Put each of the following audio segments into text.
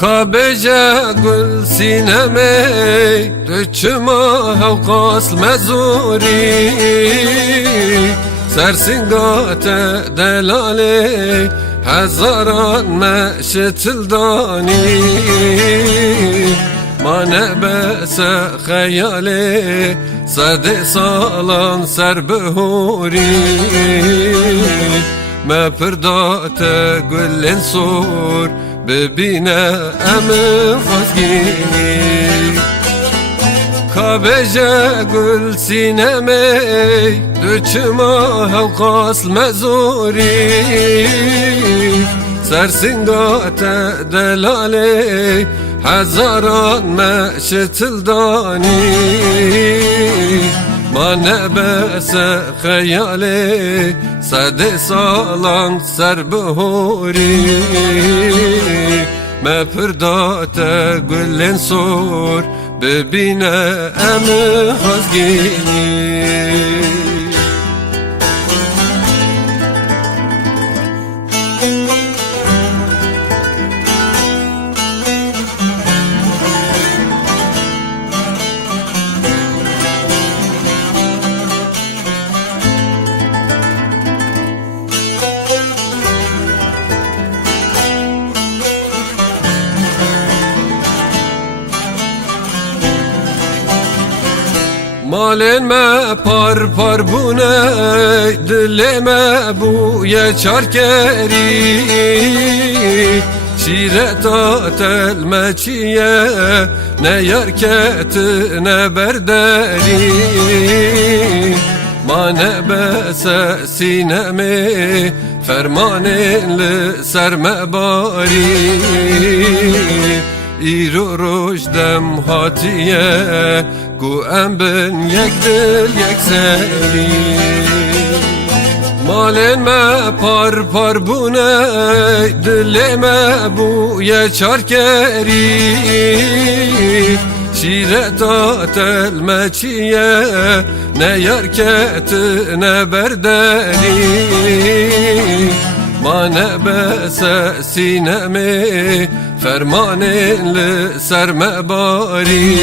Kabece gül sineme Döçüma hevkas mezuri Sersingate delale Hezaran meşetildani Mane bese kheyale Sade salan serbehuri Me pırdate güllin sur Bebine emin fazgini Kabece gül sineme Döçüma hevkas mezuri Sersingate delale Hezaran meşetildani Mane bese kheyale Sade salan serbehuri Me pırdate güllin sur Bebine emi hazgini Malin me par par bu ne Dilime bu ye çarkeri Şire tatel meçiye Ne yerketi ne berderi Mane bese sinemi Fermaninli serme bari İru rojdem hatiye Gu em bin yek dil yek seri Malin me par par bu ne Dilime bu ye çarkeri Şire tatel meçiye Ne yerketi ne berderi Mane bese sinemi Fermaninli serme bari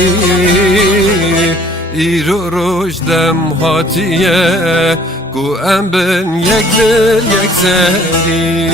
İru rojdem hatiye Gu em bin yek dil yek seri